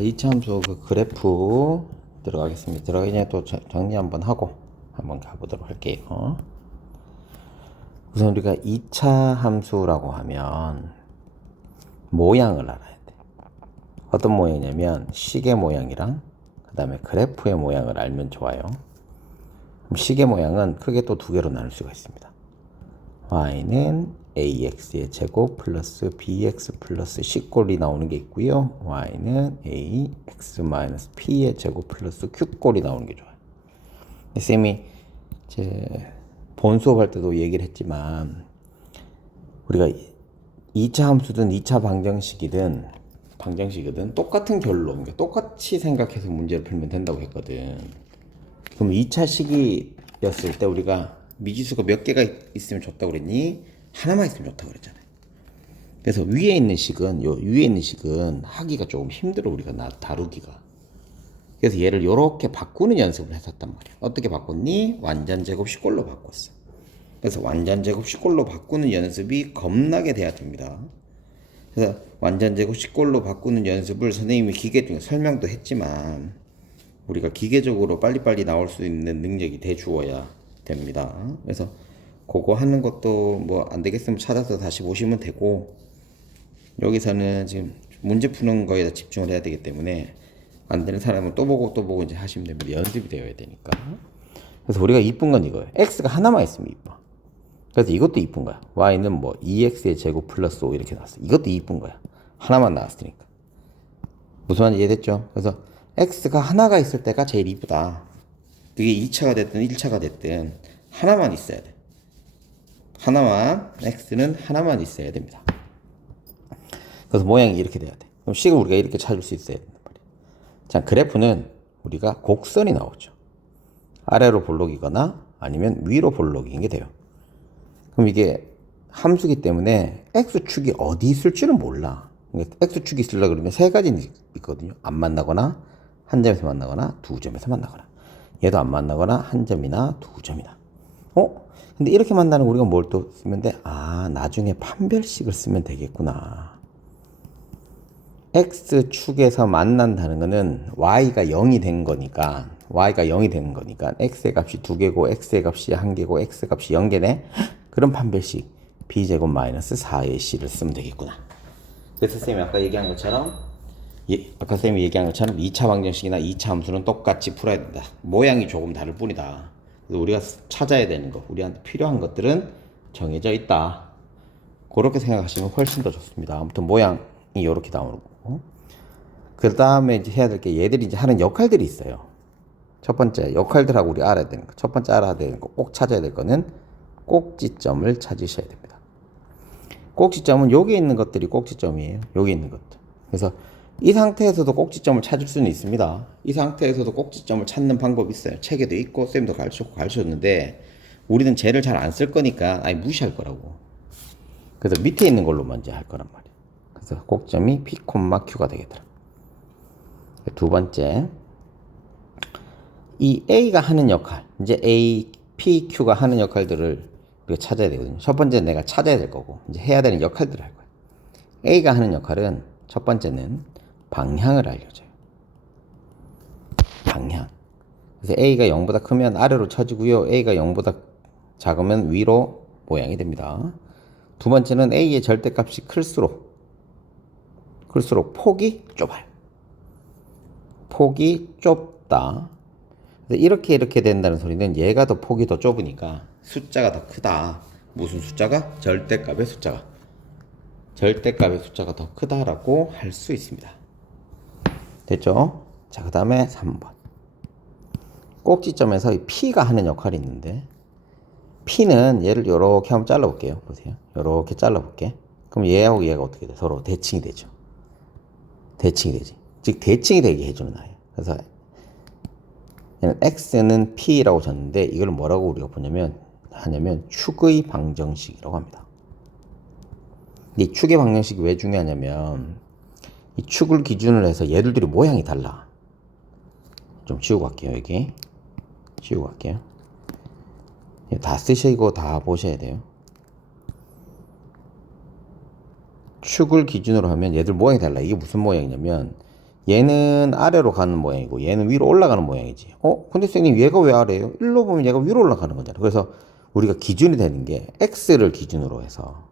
이차 함수 그 그래프 들어가겠습니다. 들어가기 전에 또 정리 한번 하고 한번 가보도록 할게요. 우선 우리가 2차 함수라고 하면 모양을 알아야 돼. 어떤 모양이냐면 시계 모양이랑 그 다음에 그래프의 모양을 알면 좋아요. 그럼 시계 모양은 크게 또 두 개로 나눌 수가 있습니다. y는 ax의 제곱 플러스 bx 플러스 c꼴이 나오는 게 있고요. y는 ax 마이너스 p의 제곱 플러스 q꼴이 나오는 게 좋아요. 쌤이 본 수업할 때도 얘기를 했지만 우리가 2차 함수든 2차 방정식이든 똑같은 결론, 그러니까 똑같이 생각해서 문제를 풀면 된다고 했거든. 그럼 2차 식이었을 때 우리가 미지수가 몇 개가 있으면 좋다고 그랬니? 하나만 있으면 좋다고 그랬잖아요. 그래서 위에 있는 식은 하기가 조금 힘들어, 우리가 다루기가. 그래서 얘를 이렇게 바꾸는 연습을 했었단 말이야. 어떻게 바꿨니? 완전 제곱 시꼴로 바꿨어. 그래서 완전 제곱 시꼴로 바꾸는 연습이 겁나게 돼야 됩니다. 그래서 완전 제곱 시꼴로 바꾸는 연습을 선생님이 기계 중에 설명도 했지만 우리가 기계적으로 빨리빨리 나올 수 있는 능력이 돼 주어야 됩니다. 그래서 그거 하는 것도 뭐 안 되겠으면 찾아서 다시 보시면 되고, 여기서는 지금 문제 푸는 거에다 집중을 해야 되기 때문에 안 되는 사람은 또 보고 이제 하시면 됩니다. 연습이 되어야 되니까. 그래서 우리가 이쁜 건 이거예요. x가 하나만 있으면 이뻐. 그래서 이것도 이쁜 거야. y는 뭐 2x의 제곱 플러스 5 이렇게 나왔어. 이것도 이쁜 거야. 하나만 나왔으니까. 무슨 말인지 이해됐죠? 그래서 x가 하나가 있을 때가 제일 이쁘다. 그게 2차가 됐든 1차가 됐든 하나만 있어야 돼. x는 하나만 있어야 됩니다. 그래서 모양이 이렇게 돼야 돼. 그럼 식을 우리가 이렇게 찾을 수 있어야 된단 말이야. 자, 그래프는 우리가 곡선이 나오죠. 아래로 볼록이거나 아니면 위로 볼록인 게 돼요. 그럼 이게 함수기 때문에 x축이 어디 있을지는 몰라. x축이 있으려고 그러면 세 가지는 있거든요. 안 만나거나 한 점에서 만나거나 두 점에서 만나거나. 얘도 안 만나거나 한 점이나 두 점이나. 근데 이렇게 만나는 우리가 뭘 또 쓰면 돼? 나중에 판별식을 쓰면 되겠구나. x축에서 만난다는 거는 y가 0이 된 거니까 x의 값이 2개고 x의 값이 1개고 x 값이 0개네. 그런 판별식 b제곱 마이너스 4의 c를 쓰면 되겠구나. 그래서 쌤이 아까 얘기한 것처럼 2차 방정식이나 2차 함수는 똑같이 풀어야 된다. 모양이 조금 다를 뿐이다. 그래서 우리가 찾아야 되는 거, 우리한테 필요한 것들은 정해져 있다. 그렇게 생각하시면 훨씬 더 좋습니다. 아무튼 모양이 이렇게 나오는 거고. 그 다음에 이제 해야 될 게 얘들이 이제 하는 역할들이 있어요. 첫 번째 역할들하고 우리 알아야 되는 거. 첫 번째 알아야 되는 거, 꼭 찾아야 될 거는 꼭지점을 찾으셔야 됩니다. 꼭지점은 여기 있는 것들이 꼭지점이에요. 여기 있는 것들. 그래서 이 상태에서도 꼭지점을 찾을 수는 있습니다. 이 상태에서도 꼭지점을 찾는 방법이 있어요. 책에도 있고 쌤도 가르쳤는데 우리는 쟤를 잘 안 쓸 거니까 아예 무시할 거라고. 그래서 밑에 있는 걸로 먼저 할 거란 말이에요. 그래서 꼭점이 P, Q가 되겠더라. 두 번째, 이 A가 하는 역할, 이제 A, P, Q가 하는 역할들을 우리가 찾아야 되거든요. 첫 번째는 내가 찾아야 될 거고, 이제 해야 되는 역할들을 할 거예요. A가 하는 역할은 첫 번째는 방향을 알려줘요. 방향. 그래서 A가 0보다 크면 아래로 쳐지고요. A가 0보다 작으면 위로 모양이 됩니다. 두 번째는 A의 절대값이 클수록 폭이 좁아요. 폭이 좁다. 이렇게 된다는 소리는 얘가 더 폭이 더 좁으니까 숫자가 더 크다. 무슨 숫자가? 절대값의 숫자가 더 크다라고 할 수 있습니다. 됐죠? 자, 그 다음에 3번. 꼭지점에서 이 P가 하는 역할이 있는데, P는 얘를 이렇게 한번 잘라볼게요. 보세요. 이렇게 잘라볼게. 그럼 얘하고 얘가 어떻게 돼? 서로 대칭이 되죠. 대칭이 되지. 즉, 대칭이 되게 해주는 아이예요. 그래서 얘는 X는 P라고 줬는데, 이걸 뭐라고 우리가 하냐면 축의 방정식이라고 합니다. 이 축의 방정식이 왜 중요하냐면 이 축을 기준으로 해서 얘들들이 모양이 달라. 좀 지우고 갈게요. 여기 지우고 갈게요. 다 쓰시고 다 보셔야 돼요. 축을 기준으로 하면 얘들 모양이 달라. 이게 무슨 모양이냐면 얘는 아래로 가는 모양이고 얘는 위로 올라가는 모양이지. 근데 선생님 얘가 왜 아래예요? 일로 보면 얘가 위로 올라가는 거잖아. 그래서 우리가 기준이 되는 게 x를 기준으로 해서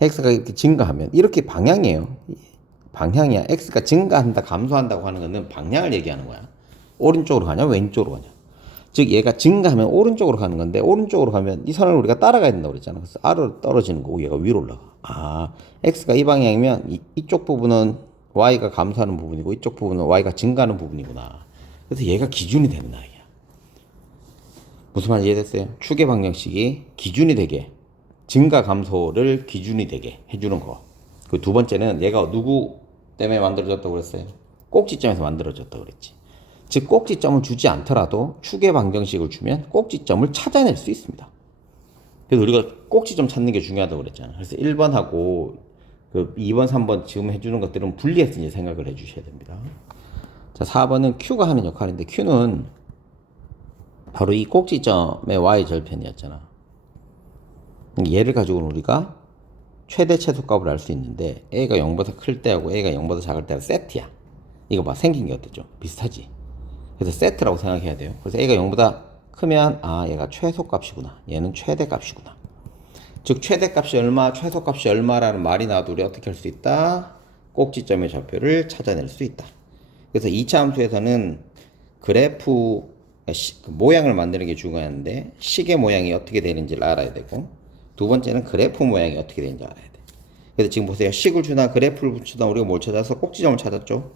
x가 이렇게 증가하면 이렇게 방향이에요. 방향이야. x가 증가한다, 감소한다고 하는 거는 방향을 얘기하는 거야. 오른쪽으로 가냐, 왼쪽으로 가냐. 즉 얘가 증가하면 오른쪽으로 가는 건데 오른쪽으로 가면 이 선을 우리가 따라가야 된다고 그랬잖아. 그래서 아래로 떨어지는 거고 얘가 위로 올라가. x가 이 방향이면 이쪽 부분은 y가 감소하는 부분이고 이쪽 부분은 y가 증가하는 부분이구나. 그래서 얘가 기준이 되는 아이야. 무슨 말인지 이해됐어요? 추계 방정식이 기준이 되게, 증가 감소를 기준이 되게 해주는 거. 그 두 번째는 얘가 누구 때문에 만들어졌다고 그랬어요? 꼭지점에서 만들어졌다고 그랬지. 즉 꼭지점을 주지 않더라도 추계 방정식을 주면 꼭지점을 찾아낼 수 있습니다. 그래서 우리가 꼭지점 찾는 게 중요하다고 그랬잖아. 그래서 1번하고 그 2번, 3번 지금 해주는 것들은 분리해서 이제 생각을 해주셔야 됩니다. 자, 4번은 Q가 하는 역할인데 Q는 바로 이 꼭지점의 Y 절편이었잖아. 얘를 가지고는 우리가 최대 최소값을 알 수 있는데 A가 0보다 클 때하고 A가 0보다 작을 때가 세트야. 이거 봐, 생긴 게 어때죠? 비슷하지? 그래서 세트라고 생각해야 돼요. 그래서 A가 0보다 크면 얘가 최소값이구나. 얘는 최대값이구나. 즉 최대값이 얼마, 최소값이 얼마라는 말이 나와도 우리 어떻게 할 수 있다? 꼭지점의 좌표를 찾아낼 수 있다. 그래서 2차 함수에서는 그래프 모양을 만드는 게 중요한데 식의 모양이 어떻게 되는지를 알아야 되고, 두 번째는 그래프 모양이 어떻게 되는지 알아야 돼. 그래서 지금 보세요. 식을 주나 그래프를 붙이다 우리가 뭘 찾아서 꼭지점을 찾았죠.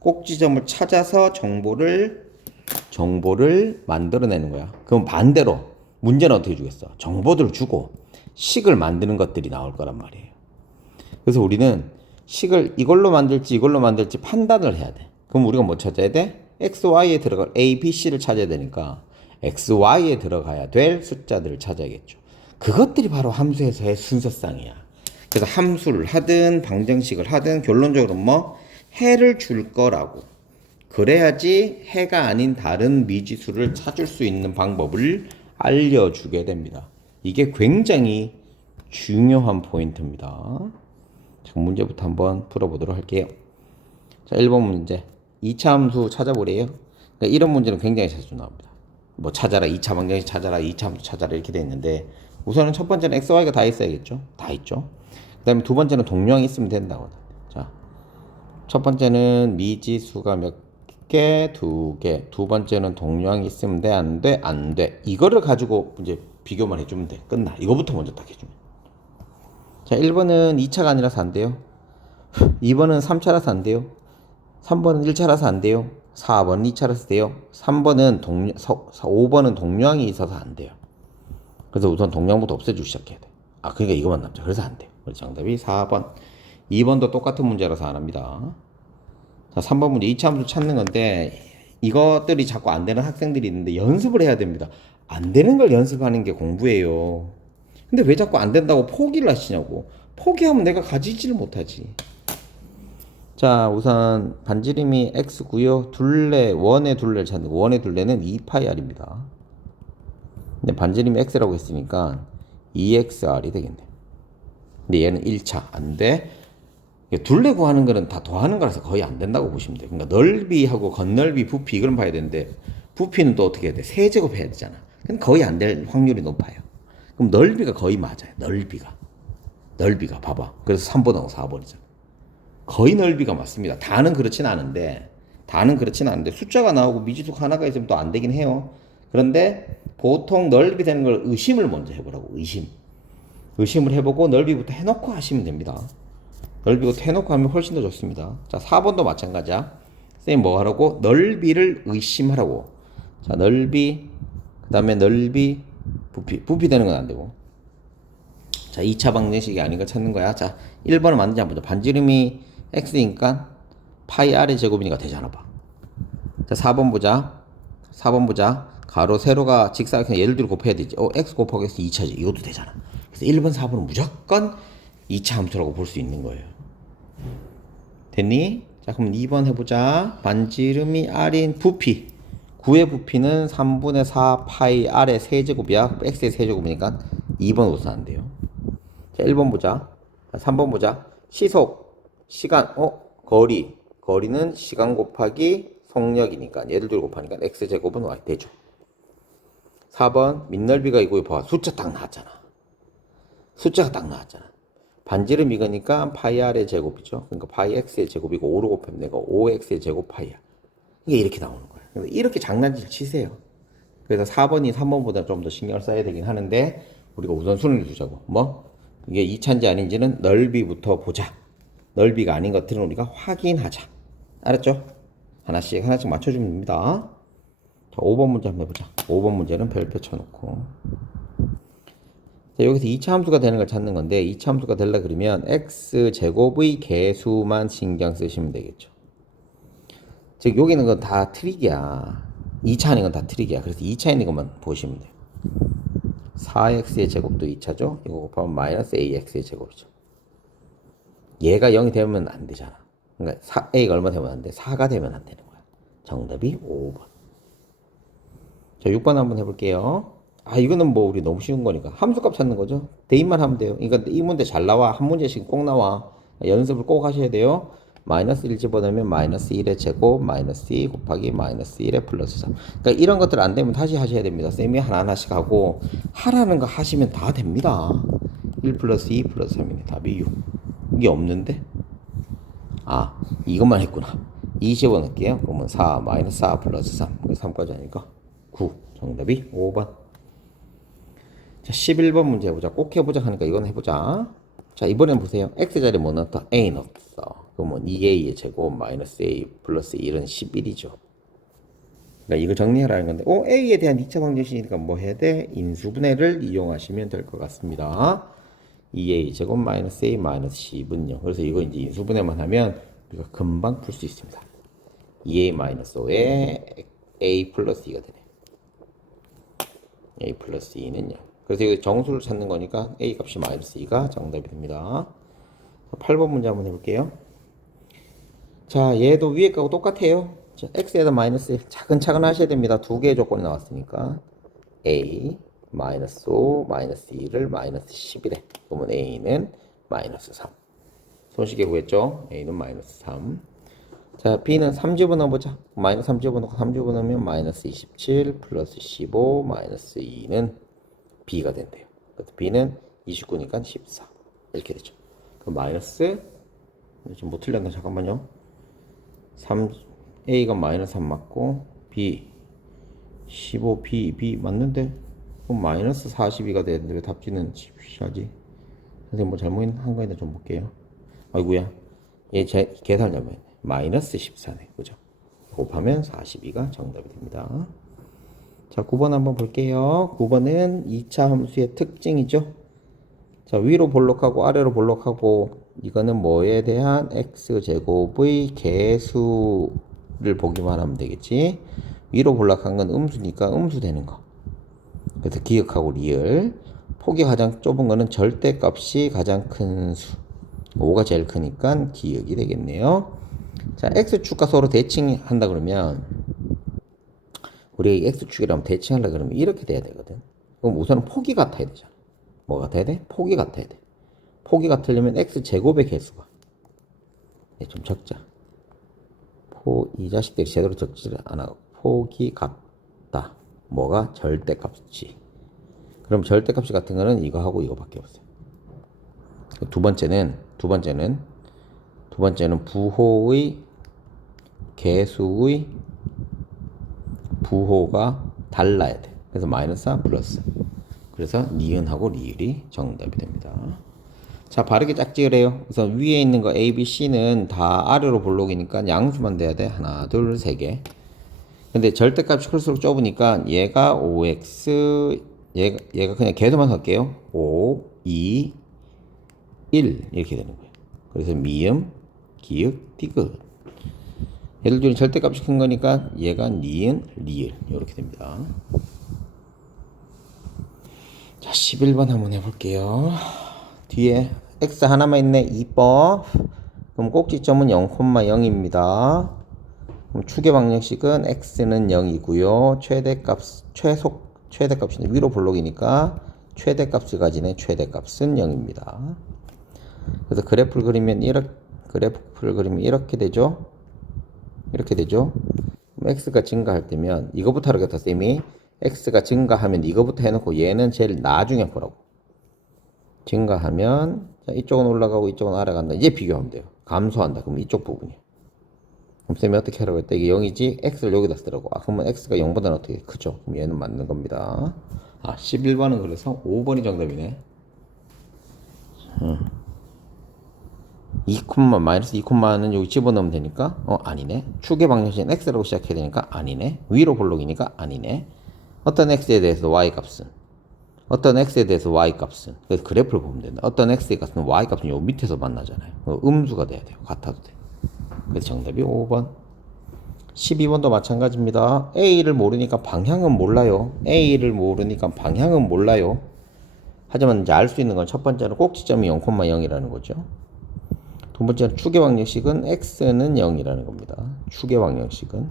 꼭지점을 찾아서 정보를 만들어내는 거야. 그럼 반대로 문제는 어떻게 주겠어? 정보들을 주고 식을 만드는 것들이 나올 거란 말이에요. 그래서 우리는 식을 이걸로 만들지 판단을 해야 돼. 그럼 우리가 뭐 찾아야 돼? x, y에 들어갈 a, b, c를 찾아야 되니까 x, y에 들어가야 될 숫자들을 찾아야겠죠. 그것들이 바로 함수에서의 순서상이야. 그래서 함수를 하든 방정식을 하든 결론적으로 해를 줄 거라고. 그래야지 해가 아닌 다른 미지수를 찾을 수 있는 방법을 알려주게 됩니다. 이게 굉장히 중요한 포인트입니다. 자, 문제부터 한번 풀어보도록 할게요. 자, 1번 문제. 2차 함수 찾아보래요. 그러니까 이런 문제는 굉장히 자주 나옵니다. 뭐 찾아라, 2차 방정식 찾아라, 2차 함수 찾아라 이렇게 돼 있는데 우선은 첫 번째는 x, y가 다 있어야겠죠. 다 있죠. 그 다음에 두 번째는 동량이 있으면 된다고. 자, 첫 번째는 미지수가 몇 개? 2개. 두 번째는 동량이 있으면 돼? 안 돼? 안 돼. 이거를 가지고 이제 비교만 해주면 돼. 끝나. 이거부터 먼저 딱 해주면. 자, 1번은 2차가 아니라서 안 돼요. 2번은 3차라서 안 돼요. 3번은 1차라서 안 돼요. 4번은 2차라서 돼요. 5번은 동량이 있어서 안 돼요. 그래서 우선 동량부터 없애주기 시작해야 돼. 그러니까 이것만 남죠. 그래서 안 돼요. 그래서 정답이 4번. 2번도 똑같은 문제라서 안 합니다. 자, 3번 문제 2차 함수 찾는 건데 이것들이 자꾸 안 되는 학생들이 있는데 연습을 해야 됩니다. 안 되는 걸 연습하는 게 공부예요. 근데 왜 자꾸 안 된다고 포기를 하시냐고. 포기하면 내가 가지지를 못하지. 자, 우선 반지름이 x고요. 원의 둘레를 찾는 거. 원의 둘레는 2파이r입니다. 근데 반지름이 x라고 했으니까 2xr이 되겠네. 근데 얘는 1차 안 돼. 둘레 구하는 거는 다 더하는 거라서 거의 안 된다고 보시면 돼요. 그러니까 넓이하고 건널비, 부피 이걸 봐야 되는데 부피는 또 어떻게 해야 돼? 세제곱 해야 되잖아. 근데 거의 안 될 확률이 높아요. 그럼 넓이가 거의 맞아요. 넓이가 봐봐. 그래서 3번하고 4번이잖아. 거의 넓이가 맞습니다. 다는 그렇진 않은데 숫자가 나오고 미지수가 하나가 있으면 또 안 되긴 해요. 그런데 보통 넓이 되는 걸 의심을 먼저 해보라고. 의심을 해보고 넓이부터 해놓고 하시면 됩니다. 넓이부터 해놓고 하면 훨씬 더 좋습니다. 자, 4번도 마찬가지야. 선생님 뭐 하라고? 넓이를 의심하라고. 자, 넓이, 그 다음에 넓이, 부피 되는 건 안 되고. 자, 2차 방정식이 아닌 걸 찾는 거야. 자, 1번을 만들지 않보자. 반지름이 x니까 파이 r의 제곱이니까 되잖아 봐. 자, 4번 보자. 가로 세로가 직사각형 예를 들어 곱해야 되지. x 곱하기 x 2차지. 이것도 되잖아. 그래서 1번, 4번은 무조건 2차 함수라고 볼 수 있는 거예요. 됐니? 자, 그럼 2번 해보자. 반지름이 r인 부피. 9의 부피는 3분의 4 파이 r의 세제곱이야. x의 세제곱이니까 2번 우선 안 돼요. 자, 1번 보자. 3번 보자. 시속, 시간, 거리 거리는 시간 곱하기 속력이니까 얘들 둘 곱하니까 x제곱은 y 되죠. 4번 밑넓이가 이거 봐. 숫자 딱 나왔잖아. 숫자가 딱 나왔잖아. 반지름 이거니까 파이 r의 제곱이죠. 그러니까 파이 x의 제곱이고 5로 곱하면 내가 5x의 제곱 파이야. 이게 이렇게 나오는 거야. 그래서 이렇게 장난질 치세요. 그래서 4번이 3번보다 좀 더 신경을 써야 되긴 하는데 우리가 우선순위를 두자고. 뭐? 이게 2차인지 아닌지는 넓이부터 보자. 넓이가 아닌 것들은 우리가 확인하자. 알았죠? 하나씩 맞춰주면 됩니다. 자, 5번 문제 한번 해보자. 5번 문제는 별표 쳐놓고. 자, 여기서 2차 함수가 되는 걸 찾는 건데 2차 함수가 되려 그러면 x제곱의 개수만 신경 쓰시면 되겠죠. 즉 여기 있는 건 다 트릭이야. 2차 있는 건 다 트릭이야. 그래서 2차 있는 것만 보시면 돼요. 4x의 제곱도 2차죠. 이거 곱하면 마이너스 ax의 제곱이죠. 얘가 0이 되면 안 되잖아. 그러니까 a가 얼마 되면 안 돼? 4가 되면 안 되는 거야. 정답이 5번. 자, 6번 한번 해볼게요. 이거는 뭐 우리 너무 쉬운 거니까 함수값 찾는 거죠. 대입만 하면 돼요. 그러니까 이 문제 잘 나와. 한 문제씩 꼭 나와. 연습을 꼭 하셔야 돼요. 마이너스 1 집어넣으면 마이너스 1의 제곱 마이너스 2 곱하기 마이너스 1의 플러스 3. 그러니까 이런 것들 안 되면 다시 하셔야 됩니다. 쌤이 하나하나씩 하고 하라는 거 하시면 다 됩니다. 1 플러스 2 플러스 3이네. 답이 6. 이게 없는데? 이것만 했구나. 2 집어넣을게요. 그러면 4 마이너스 4 플러스 3. 3까지 하니까 9. 정답이 5번. 자, 11번 문제 해보자. 꼭 해보자 하니까 이건 해보자. 자, 이번엔 보세요. x자리에 뭐 넣었다? a 넣었어. 그러면 2a의 제곱 마이너스 a 플러스 1은 11이죠. 그러니까 이거 정리하라는 건데 a에 대한 2차 방정식이니까 뭐 해야 돼? 인수분해를 이용하시면 될 것 같습니다. 2a 제곱 마이너스 a 마이너스 10은요. 그래서 이거 이제 인수분해만 하면 우리가 금방 풀 수 있습니다. 2a 마이너스 5에 a 플러스 2가 되네. a 플러스 2는요. 그래서 이거 정수를 찾는 거니까 a 값이 마이너스 2가 정답이 됩니다. 8번 문제 한번 해볼게요. 자, 얘도 위에 거하고 똑같아요. 자, x에다 마이너스 1 차근차근 하셔야 됩니다. 두 개의 조건이 나왔으니까 a 마이너스 5 마이너스 2를 마이너스 11에 그러면 a는 마이너스 3. 손쉽게 구했죠? a는 마이너스 3. 자, b는 3 집어넣어보자. 마이너스 3 집어넣고 3 집어넣으면 마이너스 27 플러스 15 마이너스 2는 b가 된대요. 그래서 b는 29니까 14 이렇게 되죠. 그럼 마이너스 지금 뭐 틀렸나? 잠깐만요. a가 마이너스 3 맞고 b 15 b 맞는데 그럼 마이너스 42가 되는데 왜 답지는 14지? 선생님 뭐 잘못한 거 있나 좀 볼게요. 아이고야, 얘 제 계산 잘못했네. 마이너스 14네. 그죠? 곱하면 42가 정답이 됩니다. 자, 9번 한번 볼게요. 9번은 2차 함수의 특징이죠. 자, 위로 볼록하고 아래로 볼록하고 이거는 뭐에 대한 x제곱의 개수를 보기만 하면 되겠지. 위로 볼록한 건 음수니까 음수 되는 거. 그래서 기억하고 리을. 폭이 가장 좁은 거는 절대값이 가장 큰 수. 5가 제일 크니까 기억이 되겠네요. 자, x축과 서로 대칭한다 그러면 우리가 x축이라면 대칭하려 그러면 이렇게 돼야 되거든. 그럼 우선은 폭이 같아야 되잖아. 뭐 같아야 돼? 폭이 같아야 돼. 폭이 같으려면 x제곱의 개수가 좀 적자. 이 자식들이 제대로 적지를 않아. 폭이 같다. 뭐가? 절대값이. 그럼 절대값이 같은 거는 이거하고 이거밖에 없어요. 두 번째는 부호의 개수의 부호가 달라야 돼. 그래서 마이너스 4 플러스. 그래서 니은하고 리을이 정답이 됩니다. 자, 바르게 짝지으래요. 우선 위에 있는 거 A, B, C는 다 아래로 볼록이니까 양수만 돼야 돼. 하나, 둘, 세 개. 근데 절대값이 클수록 좁으니까 얘가 5x, 얘가 그냥 개수만 할게요. 5, 2, 1 이렇게 되는 거예요. 그래서 미음, 기역, 디귿. 얘들 중에 절대값이 큰 거니까 얘가 니은, 리을 이렇게 됩니다. 자, 11번 한번 해볼게요. 뒤에 x 하나만 있네. 2번. 그럼 꼭지점은 0,0입니다. 그럼 추계 방정식은 x는 0이고요. 최대값이 위로 볼록이니까 최대값을 가지네. 최대값은 0입니다. 그래서 그래프를 그리면 이렇게 되죠. 이렇게 되죠. 그럼 x가 증가할 때면 이거부터 하겠다 쌤이. x가 증가하면 이거부터 해놓고 얘는 제일 나중에 보라고. 증가하면 자, 이쪽은 올라가고 이쪽은 아래간다. 이제 비교하면 돼요. 감소한다. 그럼 이쪽 부분이요. 그럼 쌤이 어떻게 하라고 했다. 이게 0이지 x를 여기다 쓰라고. 아 그러면 x가 0보다는 어떻게 크죠? 그럼 얘는 맞는 겁니다. 아 11번은 그래서 5번이 정답이네. 2, 마이너스 2는 여기 집어넣으면 되니까 아니네. 축의 방정식은 x라고 시작해야 되니까 아니네. 위로 볼록이니까 아니네. 어떤 x에 대해서 y 값은 어떤 x에 대해서 y 값은 그래서 그래프를 보면 된다. 어떤 x의 값은 y 값은 요 밑에서 만나잖아요. 음수가 돼야 돼요. 같아도 돼. 그래서 정답이 5번. 12번도 마찬가지입니다. a를 모르니까 방향은 몰라요. a를 모르니까 방향은 몰라요. 하지만 이제 알 수 있는 건 첫 번째는 꼭지점이 0,0이라는 거죠. 두 번째는 축의 방정식은 x는 0이라는 겁니다. 축의 방정식은.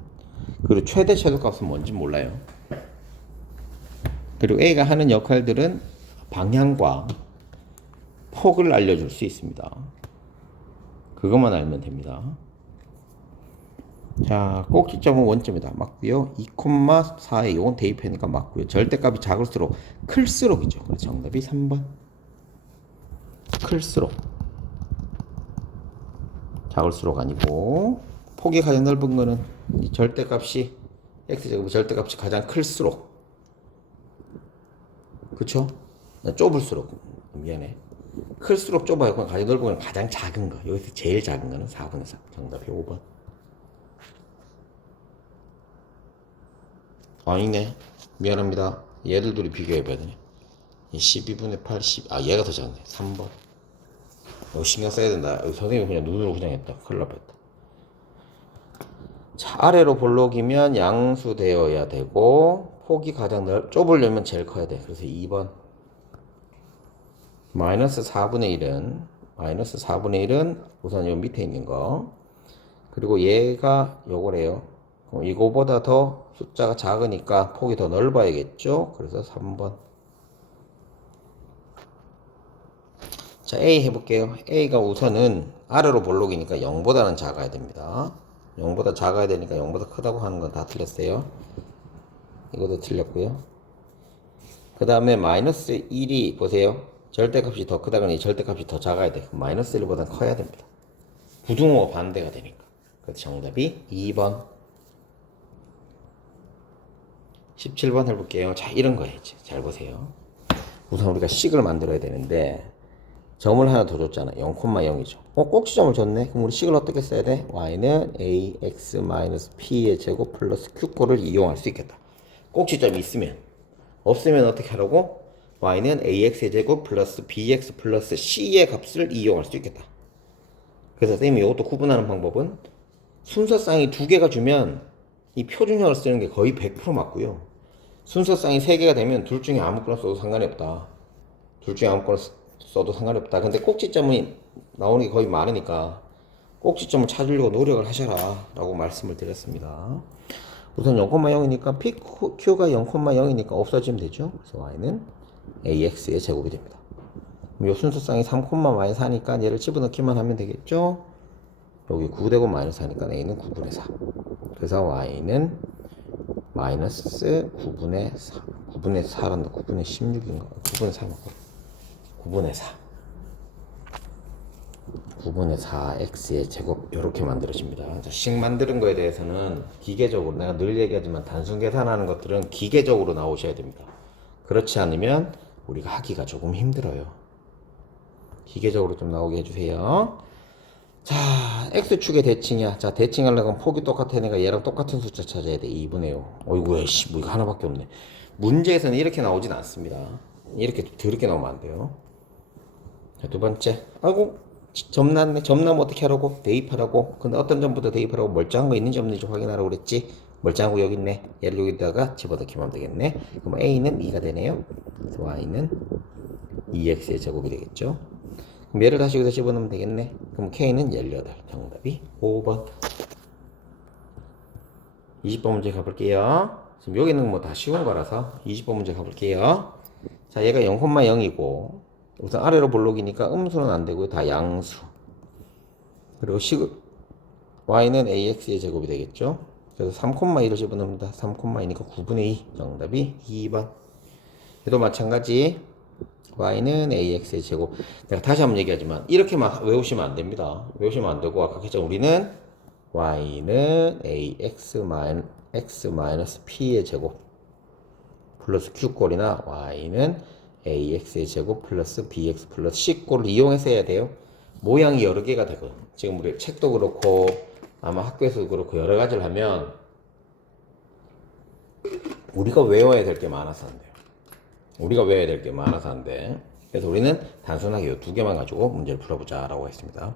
그리고 최대 최소값은 뭔지 몰라요. 그리고 a가 하는 역할들은 방향과 폭을 알려줄 수 있습니다. 그것만 알면 됩니다. 자, 꼭지점은 원점이다. 맞고요. 2,4에 이건 대입하니까 맞고요. 절대값이 작을수록 클수록이죠. 그래서 정답이 3번. 클수록. 작을수록 아니고 폭이 가장 넓은 거는 이 절대값이 x제곱 절대값이 가장 클수록 그쵸? 좁을수록 미안해 클수록 좁아요. 그건 가장 넓은 건 가장 작은 거. 여기서 제일 작은 거는 4분의 3. 정답이 5번. 아니네. 미안합니다. 얘들 둘이 비교해봐야 되네. 12분의 8, 10. 아 얘가 더 작네. 3번. 이거 신경 써야 된다. 선생님이 그냥 눈으로 그냥 했다. 큰일 날 뻔했다. 자, 아래로 볼록이면 양수되어야 되고 폭이 가장 좁으려면 제일 커야 돼. 그래서 2번. 마이너스 4분의 1은 우선 요 밑에 있는 거. 그리고 얘가 요거래요. 이거보다 더 숫자가 작으니까 폭이 더 넓어야겠죠. 그래서 3번. 자, A 해볼게요. A가 우선은 아래로 볼록이니까 0보다는 작아야 됩니다. 0보다 작아야 되니까 0보다 크다고 하는 건 다 틀렸어요. 이것도 틀렸고요. 그 다음에 마이너스 1이 보세요. 절대값이 더 크다거니 절대값이 더 작아야 돼. 마이너스 1보다 커야 됩니다. 부등호가 반대가 되니까. 그래서 정답이 2번. 17번 해볼게요. 자, 이런 거야지. 잘 보세요. 우선 우리가 식을 만들어야 되는데 점을 하나 더 줬잖아. 0,0이죠. 꼭지점을 줬네. 그럼 우리 식을 어떻게 써야 돼? y는 ax-p의 제곱 플러스 q꼴을 이용할 수 있겠다. 꼭지점이 있으면. 없으면 어떻게 하라고? y는 ax의 제곱 플러스 bx 플러스 c의 값을 이용할 수 있겠다. 그래서 선생님이 이것도 구분하는 방법은 순서쌍이 두 개가 주면 이 표준형을 쓰는 게 거의 100% 맞고요. 순서쌍이 세 개가 되면 둘 중에 아무거나 써도 상관이 없다. 둘 중에 아무거나 써도 상관이 없다. 근데 꼭지점이 나오는 게 거의 많으니까 꼭지점을 찾으려고 노력을 하셔라 라고 말씀을 드렸습니다. 우선 0,0이니까 PQ가 0,0이니까 없어지면 되죠. 그래서 y는 AX의 제곱이 됩니다. 이 순서쌍이 3,-4니까 얘를 집어넣기만 하면 되겠죠. 여기 9되고 마이너스 하니까 A는 9분의 4. 그래서 Y는 마이너스 9분의 4. 9분의 4란다. 9분의 16인가? 9분의 4 맞고. 9분의 4. 9분의 4 x의 제곱 이렇게 만들어집니다. 자, 식 만드는 거에 대해서는 기계적으로 내가 늘 얘기하지만 단순 계산하는 것들은 기계적으로 나오셔야 됩니다. 그렇지 않으면 우리가 하기가 조금 힘들어요. 기계적으로 좀 나오게 해주세요. 자, x축의 대칭이야. 자, 대칭하려면 폭이 똑같으니까 얘랑 똑같은 숫자 찾아야 돼. 2분의 5. 어이구야, 씨, 뭐 이거 하나밖에 없네. 문제에서는 이렇게 나오진 않습니다. 이렇게 더럽게 나오면 안 돼요. 자, 두 번째. 아이고, 점 났네. 점 나면 어떻게 하라고? 대입하라고. 근데 어떤 점부터 대입하라고? 멀쩡한 거 있는지 없는지 확인하라고 그랬지? 멀쩡한 거 여기 있네. 얘를 여기다가 집어넣기만 하면 되겠네. 그럼 a는 2가 되네요. 그래서 y는 2x의 제곱이 되겠죠. 그럼 얘를 다시 여기다 집어넣으면 되겠네. 그럼 k는 18. 정답이 5번. 20번 문제 가볼게요. 지금 여기는 뭐 다 쉬운 거라서 20번 문제 가볼게요. 자, 얘가 0,0이고 우선 아래로 볼록이니까 음수는 안 되고요. 다 양수. 그리고 식을 y는 ax의 제곱이 되겠죠. 그래서 3,2를 집어넣습니다. 3,2니까 9분의 2 정답이 2번. 얘도 마찬가지 y는 ax의 제곱. 내가 다시 한번 얘기하지만 이렇게만 외우시면 안 됩니다. 외우시면 안 되고 아까 했죠. 우리는 y는 x 마이너스 p의 제곱 플러스 q꼴이나 y는 ax의 제곱 플러스 bx 플러스 c꼴을 이용해서 해야 돼요. 모양이 여러 개가 되거든. 지금 우리 책도 그렇고 아마 학교에서도 그렇고 여러 가지를 하면 우리가 외워야 될 게 많아서 안 돼요. 우리가 외워야 될 게 많아서 안 돼. 그래서 우리는 단순하게 이 두 개만 가지고 문제를 풀어보자 라고 했습니다.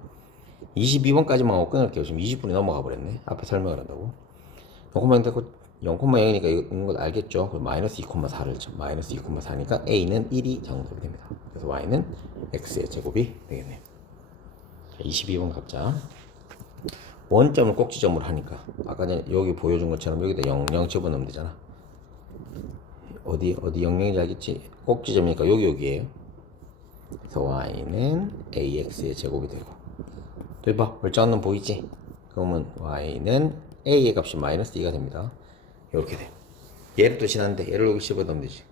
22번까지만 하고 끊을게요. 지금 20분이 넘어가 버렸네. 앞에 설명을 한다고. 0,0니까 이런 걸 알겠죠? 마이너스 2,4를 마이너스 2,4니까 a는 1이 정답이 됩니다. 그래서 y는 x의 제곱이 되겠네요. 22번 갑자. 원점을 꼭지점으로 하니까 아까 여기 보여준 것처럼 여기다 00 집어넣으면 되잖아. 어디 00인지 알겠지? 꼭지점이니까 여기에요. 그래서 y는 ax의 제곱이 되고 또 해봐. 멀쩡한 놈 보이지? 그러면 y는 a의 값이 마이너스 2가 됩니다. 이렇게 돼. 얘를 또 지났는데 얘를 여기 집어넣으면 되지.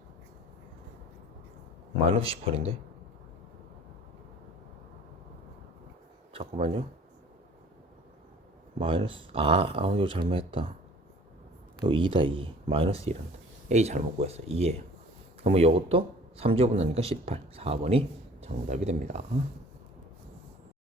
마이너스 18인데? 잠깐만요. 마이너스 이거 잘못했다. 이거 2다 2. 마이너스 1한다. a 잘못 구했어. 2예요. 그러면 이것도 3제곱 나니까 18. 4번이 정답이 됩니다.